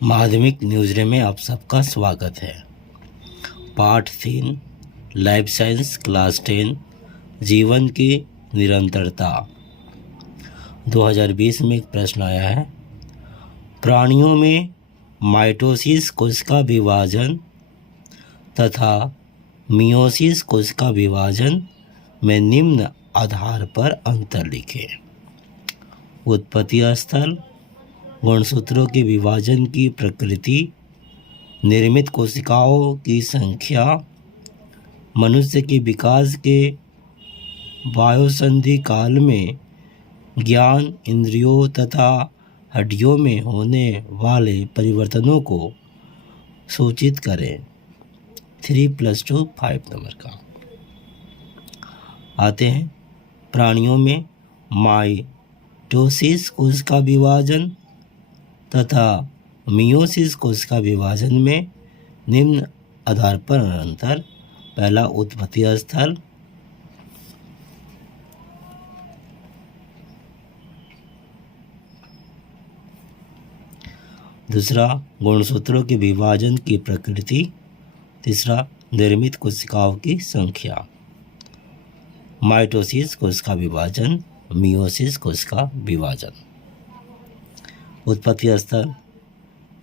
माध्यमिक न्यूज़ में आप सबका स्वागत है। पाठ 3 लाइफ साइंस क्लास 10 जीवन की निरंतरता 2020 में एक प्रश्न आया है। प्राणियों में माइटोसिस कोशिका विभाजन तथा मियोसिस कोशिका विभाजन में निम्न आधार पर अंतर लिखें। उत्पत्ति स्थल, गुणसूत्रों के विभाजन की प्रकृति, निर्मित कोशिकाओं की संख्या, मनुष्य के विकास के वायोसंधि काल में ज्ञान, इंद्रियों तथा हड्डियों में होने वाले परिवर्तनों को सूचित करें। 3+2 5 नंबर का। आते हैं प्राणियों में माइटोसिस कोशिका विभाजन तथा मियोसिस कोशिका विभाजन में निम्न आधार पर अंतर। पहला उत्पत्ति स्थल, दूसरा गुणसूत्रों के विभाजन की प्रकृति, तीसरा निर्मित कोशिकाओं की संख्या। माइटोसिस कोशिका विभाजन, मियोसिस कोशिका विभाजन। उत्पत्ति स्थल,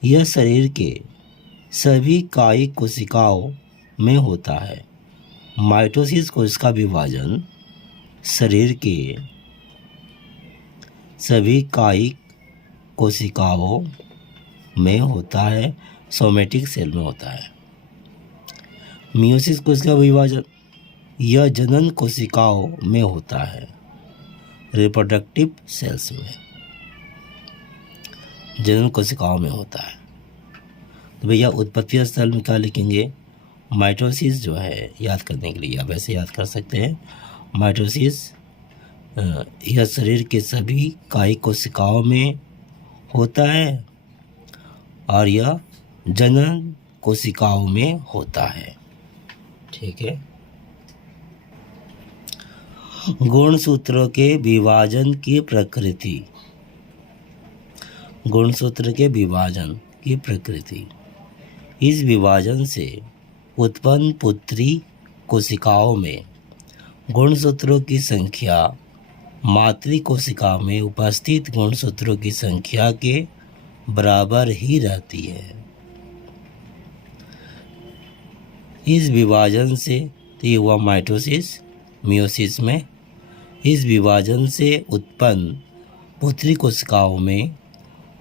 यह शरीर के सभी कायिक कोशिकाओं में होता है। माइटोसिस कोशिका विभाजन शरीर के सभी कायिक कोशिकाओं में होता है, सोमेटिक सेल में होता है। मियोसिस कोशिका विभाजन यह जनन कोशिकाओं में होता है, रिप्रोडक्टिव सेल्स में, जनन कोशिकाओं में होता है। तो भैया उत्पत्ति स्थल में क्या लिखेंगे? माइटोसिस जो है याद करने के लिए आप ऐसे याद कर सकते हैं। माइटोसिस यह शरीर के सभी कायिक कोशिकाओं में होता है और यह जनन कोशिकाओं में होता है। ठीक है। गुणसूत्रों के विभाजन की प्रकृति, गुणसूत्र के विभाजन की प्रकृति, इस विभाजन से उत्पन्न पुत्री कोशिकाओं में गुणसूत्रों की संख्या मातृ कोशिका में उपस्थित गुणसूत्रों की संख्या के बराबर ही रहती है। इस विभाजन से तो ये हुआ माइटोसिस। मियोसिस में इस विभाजन से उत्पन्न पुत्री कोशिकाओं में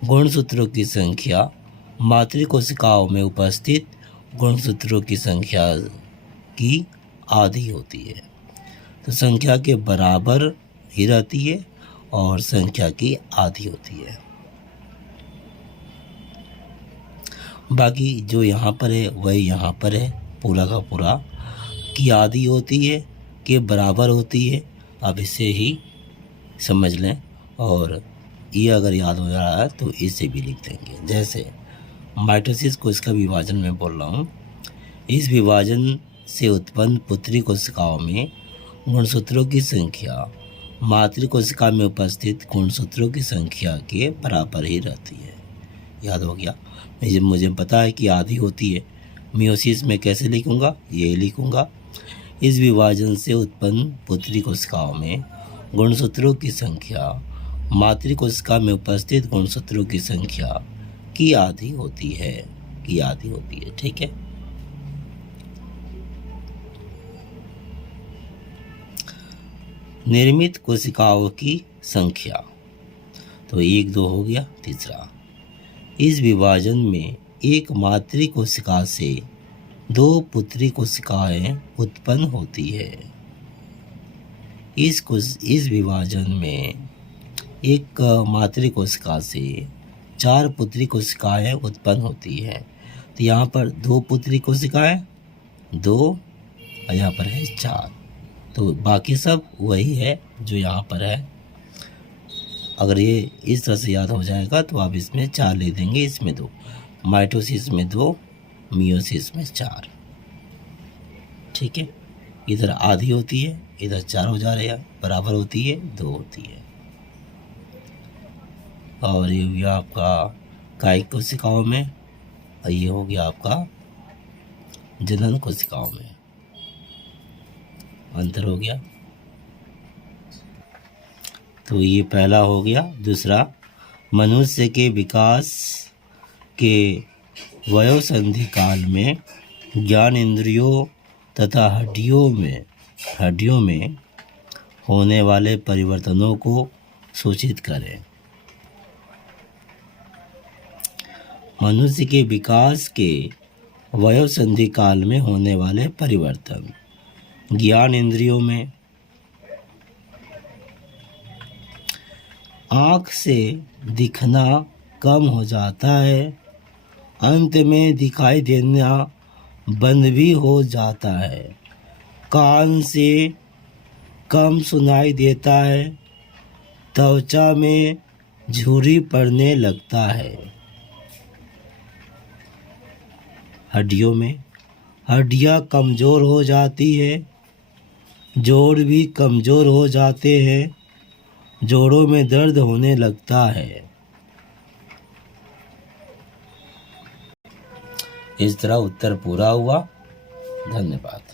गुणसूत्रों की संख्या मातृ कोशिकाओं में उपस्थित गुणसूत्रों की संख्या की आधी होती है। तो संख्या के बराबर ही रहती है और संख्या की आधी होती है। बाकी जो यहाँ पर है वही यहाँ पर है, पूरा का पूरा की आधी होती है, के बराबर होती है। अब इसे ही समझ लें और ये अगर याद हो रहा है तो इसे भी लिख देंगे। जैसे माइटोसिस कोशिका विभाजन में बोल रहा हूँ, इस विभाजन से उत्पन्न पुत्री कोशिकाओं में गुणसूत्रों की संख्या मातृ कोशिका में उपस्थित गुणसूत्रों की संख्या के बराबर ही रहती है। याद हो गया? मुझे पता है कि आधी होती है। मियोसिस में कैसे लिखूँगा? ये लिखूँगा, इस विभाजन से उत्पन्न पुत्री कोशिकाओं में गुणसूत्रों की संख्या मातृ कोशिका में उपस्थित गुणसूत्रों की संख्या की आधी होती है, की आधी होती है। ठीक है। निर्मित कोशिकाओं की संख्या तो 1 2 हो गया। तीसरा, इस विभाजन में एक मातृ कोशिका से 2 पुत्री कोशिकाएं उत्पन्न होती है। इस विभाजन में एक मातृ कोशिका से 4 पुत्री कोशिकाएं उत्पन्न होती है। तो यहाँ पर 2 पुत्री कोशिकाएं, 2 और यहाँ पर है 4। तो बाकी सब वही है जो यहाँ पर है। अगर ये इस तरह से याद हो जाएगा तो आप इसमें 4 ले देंगे, इसमें 2, माइटोसिस में 2, मियोसिस में 4। ठीक है। इधर आधी होती है, इधर 4 हो जा रहे हैं, बराबर होती है, 2 होती है। और ये हुआ आपका कायिक कोशिकाओं में, और ये हो गया आपका जनन कोशिकाओं में। अंतर हो गया। तो ये पहला हो गया। दूसरा, मनुष्य के विकास के वयोसंधि काल में ज्ञान इंद्रियों तथा हड्डियों में होने वाले परिवर्तनों को सूचित करें। मनुष्य के विकास के वयोसंधि काल में होने वाले परिवर्तन। ज्ञान इंद्रियों में आँख से दिखना कम हो जाता है, अंत में दिखाई देना बंद भी हो जाता है। कान से कम सुनाई देता है, त्वचा में झुर्री पड़ने लगता है। हड्डियों में हड्डियाँ कमज़ोर हो जाती है, जोड़ भी कमज़ोर हो जाते हैं, जोड़ों में दर्द होने लगता है। इस तरह उत्तर पूरा हुआ। धन्यवाद।